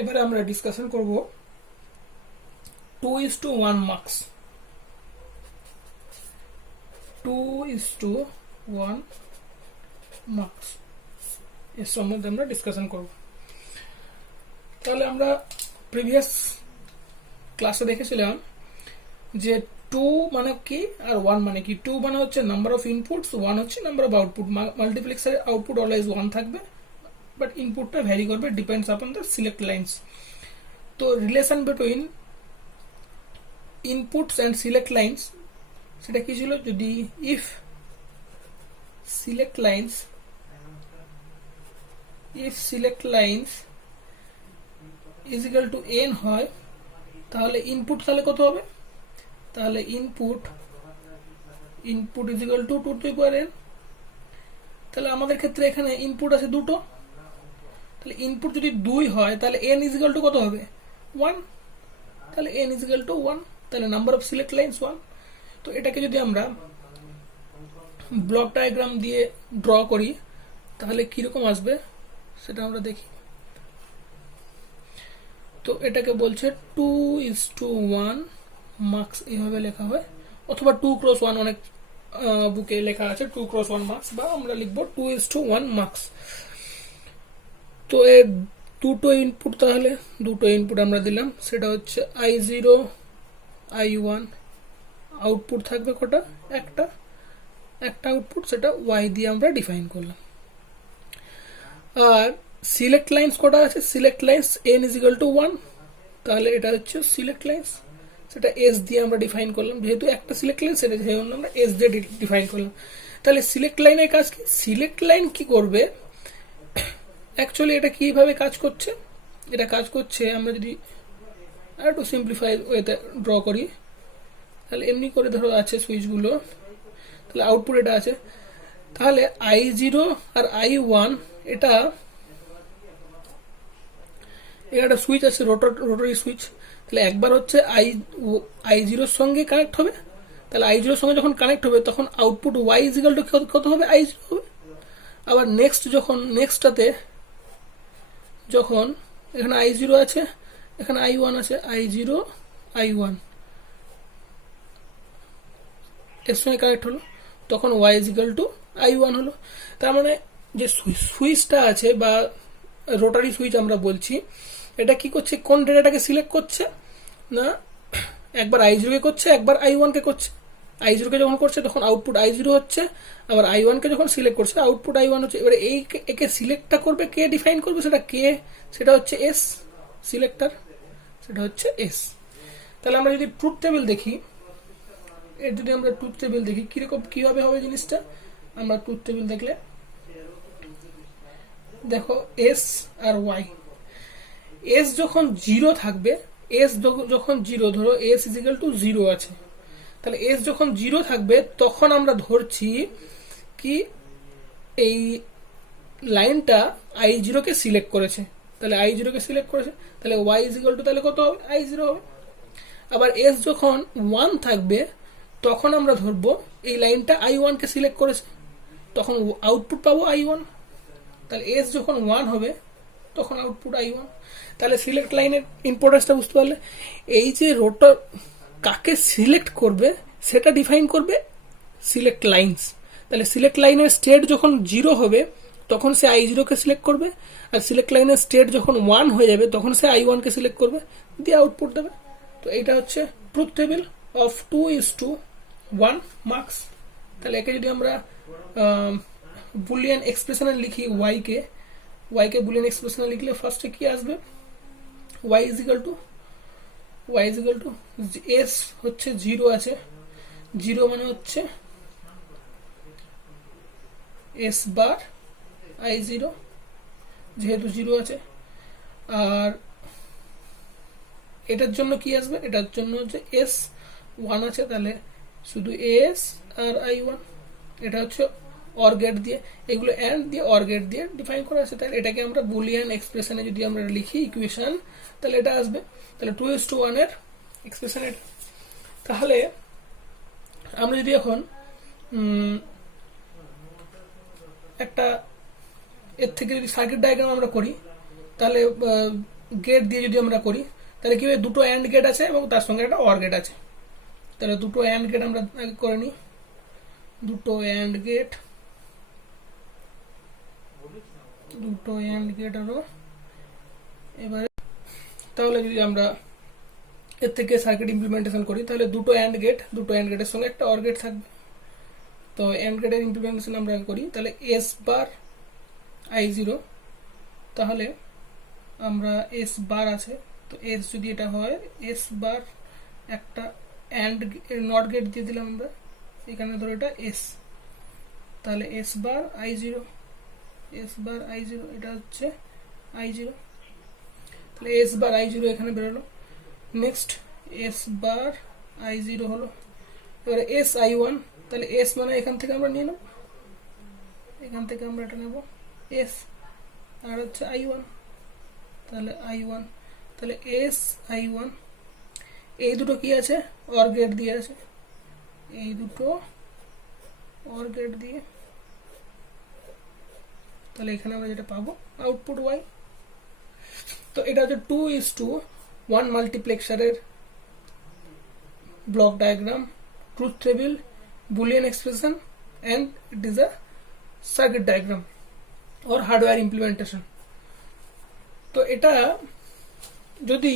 এবারে আমরা ডিসকাশন করব 2:1 মার্কস। 2:1 মার্কস এর সম্বন্ধে আমরা ডিসকাশন করব। তাহলে আমরা প্রিভিয়াস ক্লাসে দেখেছিলাম যে 2 মানে কি আর 1 মানে কি। 2 মানে হচ্ছে নাম্বার অফ ইনপুটস, 1 হচ্ছে নাম্বার অফ আউটপুট। মাল্টিপ্লেক্সারের আউটপুট অলওয়েজ 1 থাকবে, বাট ইনপুটটা ভ্যারি করবে, depends upon the select lines. তো relation between inputs and select lines সেটা কি ছিল? যদি if select lines is equal to n হয়, তাহলে ইনপুট তাহলে কত হবে? তাহলে input is equal to 2 to the power n। তাহলে আমাদের ক্ষেত্রে এখানে ইনপুট আছে দুটো, তাহলে ইনপুট যদি 2 হয় তাহলে n ইজ ইকুয়াল টু কত হবে? 1। তাহলে n ইজ ইকুয়াল টু 1, তাহলে নাম্বার অফ সিলেক্ট লাইন্স 1। তো এটাকে যদি আমরা ব্লক ডায়াগ্রাম দিয়ে ড্র করি তাহলে কিরকম আসবে সেটা আমরা দেখি। তো এটাকে বলছে 2:1 মার্কস, এইভাবে লেখা হয়, অথবা 2x1, অনেক বুকে লেখা আছে 2x1 মার্কস, বা আমরা লিখবো 2:1 মার্কস। তো এর দুটো ইনপুট, তাহলে দুটো ইনপুট আমরা দিলাম, সেটা হচ্ছে I0 I1। আউটপুট থাকবে কটা? একটা আউটপুট, সেটা y দিয়ে আমরা ডিফাইন করলাম। আর সিলেক্ট লাইন্স কটা আছে? Select lines n is equal to 1, তাহলে এটা হচ্ছে সিলেক্ট লাইন্স, সেটা s দিয়ে আমরা ডিফাইন করলাম। যেহেতু একটা সিলেক্ট লাইন, সেটা যেহেতু আমরা s দিয়ে ডিফাইন করলাম। তাহলে সিলেক্ট লাইনের কাজ কি? সিলেক্ট লাইন কি করবে? অ্যাকচুয়ালি এটা কিভাবে কাজ করছে? এটা কাজ করছে, আমরা যদি আর একটু সিম্পলিফাই ওয়েতে ড্র করি, তাহলে এমনি করে ধরো আছে সুইচগুলো, তাহলে আউটপুট এটা আছে। তাহলে I0 আর I1 এটা একটা সুইচ আছে, রোটারি সুইচ। তাহলে একবার হচ্ছে I0 এর সঙ্গে কানেক্ট হবে, তাহলে I0 এর সঙ্গে যখন কানেক্ট হবে তখন output y is equal two কত হবে? I0 হবে। আবার নেক্সটটাতে যখন এখানে I0 আছে, এখানে I1 আছে, I0 I1 এর সঙ্গে কানেক্ট হলো, তখন y is equal two I1 হলো। তার মানে যে সুইচটা আছে বা রোটারি সুইচ আমরা বলছি, এটা কি করছে? কোন ডেটাটাকে সিলেক্ট করছে না, একবার I0 কে করছে, একবার I1 কে করছে। I0 কে যখন করছে তখন আউটপুট I0 হচ্ছে, আবার I1 কে যখন সিলেক্ট করছে আউটপুট I1 হচ্ছে। এবারে একে সিলেক্টটা করবে কে? ডিফাইন করবে সেটা কে? সেটা হচ্ছে S সিলেক্টর, সেটা হচ্ছে S। তাহলে আমরা যদি ট্রুথ টেবিল দেখি, কিরকম কিভাবে হবে জিনিসটা। আমরা ট্রুথ টেবিল দেখলে দেখো S আর Y, S যখন 0 থাকবে, S যখন 0, ধরো S ইজ ইকুয়াল টু 0 আছে, তাহলে S যখন 0 থাকবে তখন আমরা ধরছি কি এই লাইনটা I0 কে সিলেক্ট করেছে, তাহলে I0 কে সিলেক্ট করেছে, তাহলে y ইজ ইকুয়াল টু তাহলে কত হবে? I0 হবে। আবার S যখন 1 থাকবে তখন আমরা ধরবো এই লাইনটা I1 কে সিলেক্ট করেছে, তখন আউটপুট পাবো I1। তাহলে S যখন 1 হবে তখন আউটপুট I1। তাহলে সিলেক্ট লাইনের ইম্পর্টেন্সটা বুঝতে পারলে। এই যে রোটার কাকে সিলেক্ট করবে সেটা ডিফাইন করবে সিলেক্ট লাইন্স। তাহলে সিলেক্ট লাইনের স্টেট যখন 0 হবে তখন সে I0 কে সিলেক্ট করবে, আর সিলেক্ট লাইনের স্টেট যখন 1 হয়ে যাবে তখন সে I1 কে সিলেক্ট করবে, দিয়ে আউটপুট দেবে। তো এইটা হচ্ছে ট্রুথ টেবিল অফ 2:1 মার্কস। তাহলে একে যদি আমরা বুলিয়ান এক্সপ্রেশনে লিখি, y কে বুলিয়ান এক্সপ্রেশনে লিখলে ফার্স্টে কি আসবে? y is equal two s হচ্ছে 0 আছে, 0 মানে হচ্ছে s বার I0, যেহেতু 0 আছে। আর এটার জন্য কি আসবে? এটার জন্য হচ্ছে s 1 আছে, তাহলে শুধু s আর I1। এটা হচ্ছে অর গেট দিয়ে, এগুলো এন্ড দিয়ে অর গেট দিয়ে ডিফাইন করা আছে। তাহলে এটাকে আমরা বুলিয়ান এক্সপ্রেশনে যদি আমরা লিখি ইকুয়েশন, তাহলে এটা আসবে। তাহলে 2:1 এর এক্সপ্রেশন এটা। তাহলে আমরা যদি এখন একটা এর থেকে যদি সার্কিট ডায়াগ্রাম আমরা করি, তাহলে গেট দিয়ে যদি আমরা করি তাহলে কি হবে, দুটো অ্যান্ড গেট আছে এবং তার সঙ্গে একটা অর গেট আছে। তাহলে দুটো অ্যান্ড গেট আমরা আগে করে নিই, দুটো অ্যান্ড গেট আরো। এবারে তাহলে যদি আমরা এর থেকে সার্কিট ইমপ্লিমেন্টেশন করি তাহলে দুটো অ্যান্ড গেটের সঙ্গে একটা অর গেট থাকবে। তো অ্যান্ড গেটের ইমপ্লিমেন্টেশন আমরা করি তাহলে এস বার I0, তাহলে আমরা এস বার আছে, তো এস যদি এটা হয় এস বার একটা অ্যান্ড নট গেট দিয়ে দিলাম আমরা এখানে, ধরো এটা এস, তাহলে এস বার I0 এটা হচ্ছে I0, তাহলে এস বার I0 এখানে বেরোলো। নেক্সট এস বার I0 হলো, এবারে এস I1, তাহলে এস মানে এখান থেকে আমরা নিয়ে নেব, এখান থেকে আমরা এটা নেব এস, আর হচ্ছে I1, তাহলে I1, তাহলে এস I1, এই দুটো কি আছে, অর গেট দিয়ে আছে, এই দুটো অর গেট দিয়ে, তাহলে এখানে আমরা যেটা পাবো আউটপুট ওয়াই। তো এটা হচ্ছে 2:1 মাল্টিপ্লেক্সারের block diagram, truth table, Boolean expression, and it is a circuit diagram or hardware implementation। তো এটা যদি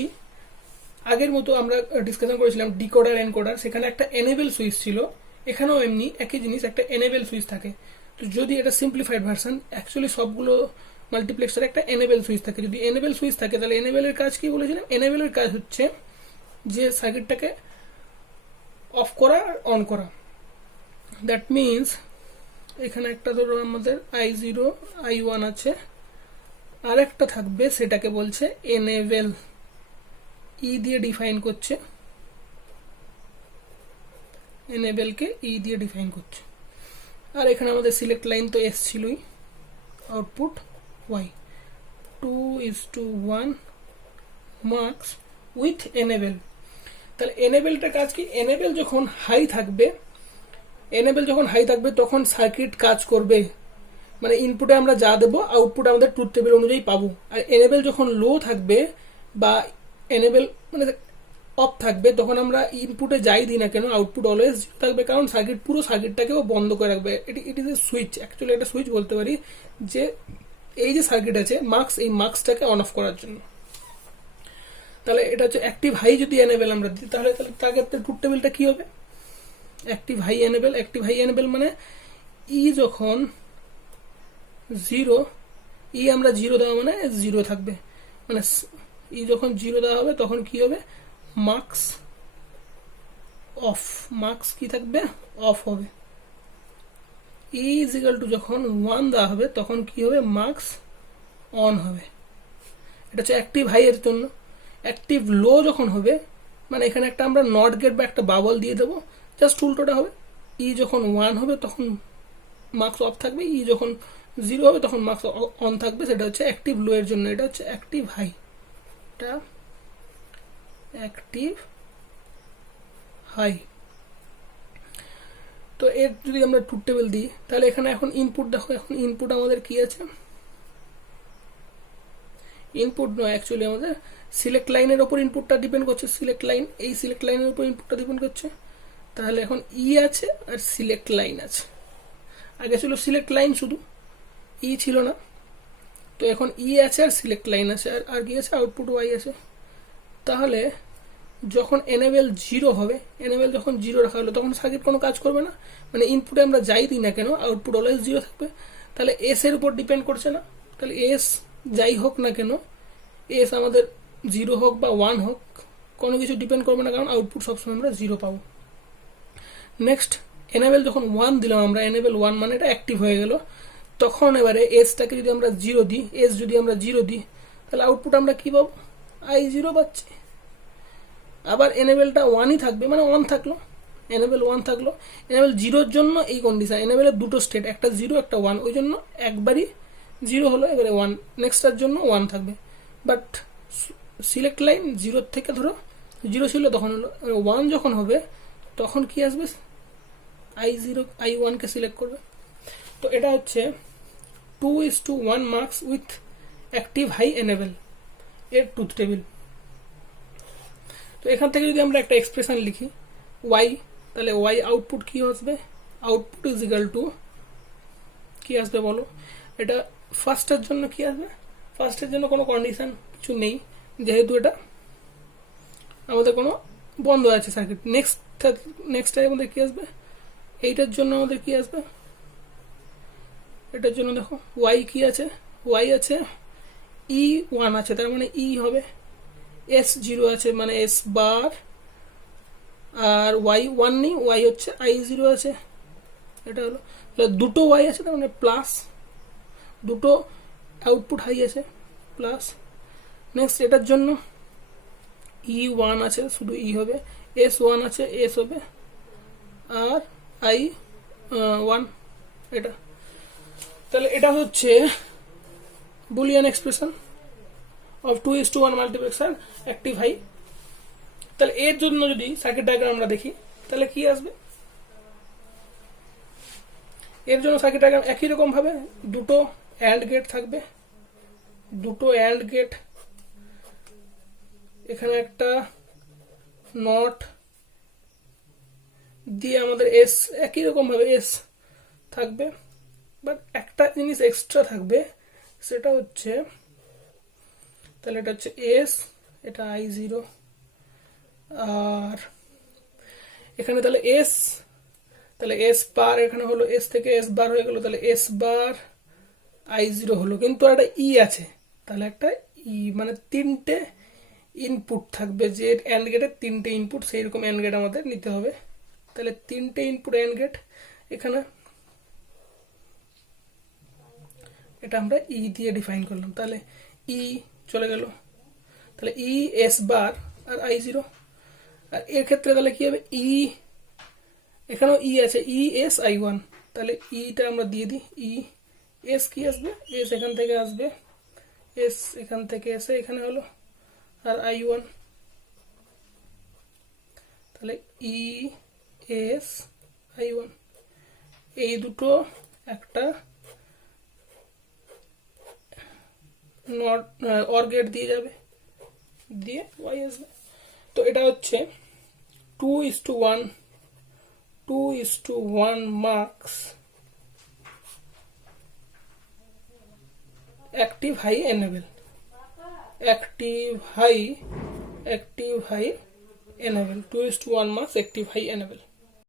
আগের মতো আমরা ডিসকাশন করেছিলাম ডিকোডার এনকোডার, সেখানে একটা এনেবল সুইচ ছিল, এখানেও এমনি একই জিনিস, একটা এনেবল সুইচ থাকে। তো যদি এটা সিম্পলিফাইড ভার্সন, অ্যাকচুয়ালি সবগুলো মাল্টিপ্লেক্সারে একটা এনেবল সুইচ থাকে। যদি এনেবল সুইচ থাকে তাহলে এনেবলের কাজ কি বলেছিলাম, এনেবলের কাজ হচ্ছে যে সার্কিটটাকে অফ করা আর অন করা। দ্যাট মিনস এখানে একটা ধরো আমাদের I0 I1 আছে, আর একটা থাকবে সেটাকে বলছে এনেবল, ই দিয়ে ডিফাইন করছে, এনেবলকে ই দিয়ে ডিফাইন করছে। আর এখানে আমাদের সিলেক্ট লাইন তো এস ছিলই, output Y, 2:1 mux with enable. তাহলে এনেবলটার কাজ কি, এনেবল যখন হাই থাকবে তখন সার্কিট কাজ করবে, মানে ইনপুটে আমরা যা দেবো আউটপুট আমাদের ট্রুথ টেবিল অনুযায়ী পাবো। আর এনেবল যখন লো থাকবে বা এনেবল মানে অফ থাকবে তখন আমরা ইনপুটে যাই দিই না কেন আউটপুট অলওয়েজ থাকবে, কারণ পুরো সার্কিটটাকেও বন্ধ করে রাখবে। It is a switch, actually একটা সুইচ বলতে পারি, যে এই যে সার্কিট আছে মার্কস, এই মার্কসটাকে অন অফ করার জন্য। তাহলে এটা হচ্ছে অ্যাক্টিভ হাই যদি এনেবল আমরা দিই, তাহলে তার ক্ষেত্রে ট্রুথ টেবিলটা কি হবে, অ্যাক্টিভ হাই এনেবল মানে ই যখন 0, ই আমরা 0 দেওয়া মানে 0 থাকবে, মানে ই যখন 0 দেওয়া হবে তখন কি হবে, মার্কস অফ, মার্কস কি থাকবে, অফ হবে। ই ইজ ইকুয়াল টু যখন 1 দেওয়া হবে তখন কি হবে, মার্কস অন হবে। এটা হচ্ছে অ্যাক্টিভ হাই এর জন্য। অ্যাক্টিভ লো যখন হবে, মানে এখানে একটা আমরা নট গেট বা একটা বাবল দিয়ে দেবো, জাস্ট উল্টোটা হবে। ই যখন 1 হবে তখন মার্কস অফ থাকবে, ই যখন 0 হবে তখন মার্কস অন থাকবে। সেটা হচ্ছে অ্যাক্টিভ লো এর জন্য, এটা হচ্ছে অ্যাক্টিভ হাই, এটা অ্যাক্টিভ হাই। তো এর যদি আমরা ট্রুথ টেবিল দিই তাহলে এখানে এখন ইনপুট দেখো, এখন ইনপুট আমাদের কি আছে, ইনপুট নয় অ্যাকচুয়ালি আমাদের সিলেক্ট লাইনের ওপর ইনপুটটা ডিপেন্ড করছে, সিলেক্ট লাইন, এই সিলেক্ট লাইনের উপর ইনপুটটা ডিপেন্ড করছে। তাহলে এখন ই আছে আর সিলেক্ট লাইন আছে, আগে ছিল সিলেক্ট লাইন শুধু, ই ছিল না। তো এখন ই আছে আর সিলেক্ট লাইন আছে, আর কি আছে, আউটপুট ওয়াই আছে। তাহলে যখন এনেবল 0 হবে, এনেবল যখন 0 রাখা হলো তখন সার্কিট কোনো কাজ করবে না, মানে ইনপুটে আমরা যাই দিই না কেন আউটপুট অলওয়েজ 0 থাকবে। তাহলে এস এর উপর ডিপেন্ড করছে না, তাহলে এস যাই হোক না কেন, এস আমাদের 0 হোক বা 1 হোক কোনো কিছু ডিপেন্ড করবে না, কারণ আউটপুট সবসময় আমরা 0 পাবো। নেক্সট এনেবল যখন 1 দিলাম আমরা, এনেবল 1 মানে এটা অ্যাক্টিভ হয়ে গেল, তখন এবারে এসটাকে যদি আমরা 0 দিই, এস যদি আমরা 0 দিই তাহলে আউটপুট আমরা কি পাবো, I0 পাচ্ছি। আবার এনেবলটা 1ই থাকবে, মানে 1 থাকলো, এনেবল 1 থাকলো। এনেবল 0-র জন্য এই কন্ডিশন, এনেবলের দুটো স্টেট, একটা 0 একটা 1, ওই জন্য একবারই 0 হলো, এবারে 1, নেক্সটটার জন্য 1 থাকবে। বাট সিলেক্ট লাইন 0 থেকে ধরো 0 ছিল তখন হলো 1, যখন হবে তখন কি আসবে, I0 I1 কে সিলেক্ট করবে। তো এটা হচ্ছে 2:1 mux with active high enable. এর ট্রুথ টেবিল। তো এখান থেকে যদি আমরা একটা এক্সপ্রেশন লিখি ওয়াই, তাহলে ওয়াই আউটপুট কি আসবে, আউটপুট ইজ ইকাল টু কি আসবে বলো, এটা ফার্স্টের জন্য কি আসবে, ফার্স্টের জন্য কোনো কন্ডিশন কিছু নেই, যেহেতু এটা আমাদের কোনো বন্ধ আছে সার্কিট। নেক্সট আমাদের কি আসবে, এইটার জন্য আমাদের কি আসবে, এটার জন্য দেখো ওয়াই কি আছে, ওয়াই আছে ই ওয়ান আছে, তার মানে ই হবে, এস জিরো আছে মানে এস বার, আর ওয়াই ওয়ান নেই, ওয়াই হচ্ছে আই জিরো আছে, এটা হলো দুটো ওয়াই আছে, তার মানে প্লাস, দুটো আউটপুট হাই আছে প্লাস। নেক্সট এটার জন্য ই ওয়ান আছে, শুধু ই হবে, এস ওয়ান আছে এস হবে, আর আই ওয়ান এটা। তাহলে এটা হচ্ছে Boolean expression of 2:1 multiplexer active high. তাহলে এর জন্য যদি সার্কিট ডায়াগ্রাম আমরা দেখি তাহলে কি আসবে, এর জন্য সার্কিট ডায়াগ্রাম একই রকম ভাবে দুটো অ্যান্ড গেট থাকবে, দুটো অ্যান্ড গেট, এখানে একটা নট দিয়ে আমাদের এস একই রকম ভাবে এস থাকবে, বাট একটা জিনিস এক্সট্রা থাকবে, সেটা হচ্ছে তাহলে এটা হচ্ছে এস, এটা আই জিরো, আর এখানে তাহলে এস, তাহলে এস বার এখানে হলো এস থেকে এস বার হয়ে গেল, তাহলে এস বার আই জিরো হলো, কিন্তু একটা ই আছে, তাহলে একটা ই মানে তিনটে ইনপুট থাকবে, যে অ্যান্ড গেটের তিনটে ইনপুট সেই রকম অ্যান্ড গেট আমাদের নিতে হবে। তাহলে তিনটে ইনপুট অ্যান্ড গেট, এখানে এটা আমরা ই দিয়ে ডিফাইন করলাম, তাহলে ই চলে গেল, তাহলে ই এস বার আর আই জিরো, আর এর ক্ষেত্রে তাহলে কি হবে, ই এখানেও ই আছে ই এস আই ওয়ান, তাহলে ইটা আমরা দিয়ে দিই, ই এস কি আসবে, এস এখান থেকে আসবে, এস এখান থেকে এসে এখানে হলো, আর আই ওয়ান, তাহলে ই এস আই ওয়ান, এই দুটো একটা নট অর গেট দিয়ে যাবে, দিয়ে ওয়াই আসবে। তো এটা হচ্ছে 2:1 mux active high enable, active high enable, 2:1 mux active high enable.